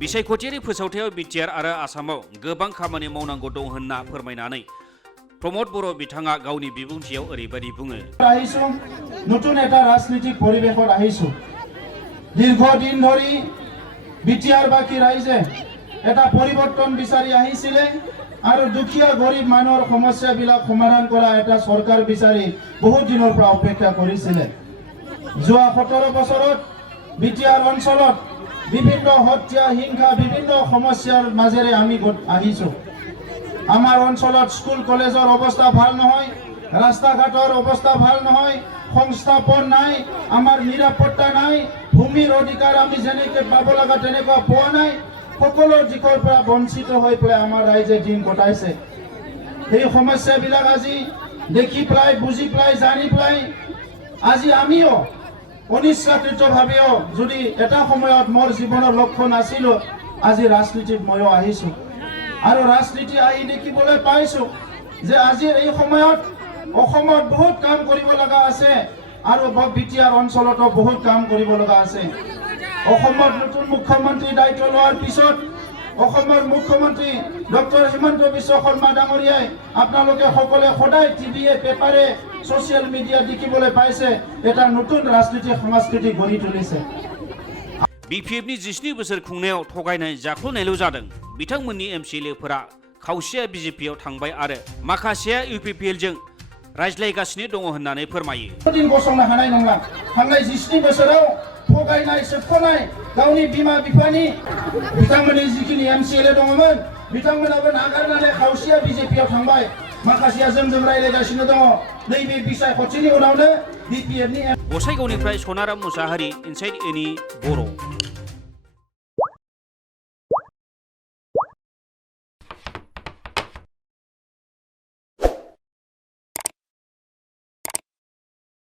बिसायख'थियारि फोसावथायाव BTR आरो आसामाव गोबां खामानि मावनांगौ दं होनना फोरमायनानै प्रमद बर' बिथाङा गावनि बिबुंथियाव ओरैबायदि बुङो। নতুন এটা ৰাজনৈতিক পৰিৱেশত আহিছো। দীৰ্ঘদিন ধৰি বিটিআৰ বাকী ৰাইজে এটা পৰিৱৰ্তন বিচাৰি আহিছিলে আৰু দুখীয়া গৰীব মানুহৰ সমস্যাবিলাক সমাধান কৰা এটা চৰকাৰ বিচাৰি বহুত দিনৰ পৰা অপেক্ষা কৰিছিলে। যোৱা 17 বছৰত বিটিআৰ অঞ্চলত বিভিন্ন হত্যা হিংসা বিভিন্ন সমস্যাৰ মাজেৰে আমি আহিছো। আমাৰ অঞ্চলত স্কুল কলেজৰ অৱস্থা ভাল নহয়, ৰাস্তা ঘাটৰ অৱস্থা ভাল নহয়, সংস্থাপন নাই, আমাৰ নিৰাপত্তা নাই, ভূমিৰ অধিকাৰ আমি যেনেকৈ পাব লগা তেনেকুৱা পোৱা নাই। সকলো দিশৰ পৰা বঞ্চিত হৈ পেলাই আমাৰ ৰাইজে দিন কটাইছে। এই সমস্যাবিলাক আজি দেখি পেলাই বুজি পেলাই জানি পেলাই আজি আমিও অনিচ্ছাকৃতভাৱেও যদি এটা সময়ত মোৰ জীৱনৰ লক্ষ্য নাছিল, আজি ৰাজনীতিত ময়ো আহিছোঁ আৰু ৰাজনীতি আহি দেখিবলৈ পাইছোঁ যে আজিৰ এই সময়ত অসমত বহুত কাম কৰিব লগা আছে আৰু বিটিআৰ অঞ্চলতো বহুত কাম কৰিব লগা আছে। অসমত নতুন মুখ্যমন্ত্ৰী দায়িত্ব লোৱাৰ পিছত অসমৰ মুখ্যমন্ত্ৰী ডক্টৰ হিমন্ত বিশ্ব শৰ্মা ডাঙৰীয়াই আপোনালোকে সকলে সদায় টিভিয়ে পেপাৰে ছ'চিয়েল মিডিয়া দেখিবলৈ পাইছে এটা নতুন ৰাজনীতি সংস্কৃতি গঢ়ি তুলিছে। बिपिएफनि 17 बोसोर खुंनायाव थगायनाय जाख्ल'नायल' जादों। बिथांमोननि एमसिएलएफोरा खावसेया बिजेपियाव थांबाय आरो माखासेया इउपिपिएलजों रायज्लायगासिनो दङ होननानै फोरमायो। दिन गसंनो हानाय नंला। थांनाय 17 बोसोराव थगायनाय सोबख'नाय गावनि बिमा बिफानि बिथांमोननि जिखिनि एमसिएलए दङमोन बिथांमोनाबो नागारनानै खावसेया बिजेपियाव थांबाय, माखासेया जोंजों रायज्लायगासिनो दङ। नैबे बिसायख'थिनि उनावनो बिपिएफनि गसाइगावनिफ्राय सनाराम मुसाहारि, इनसाइड एनि बर'।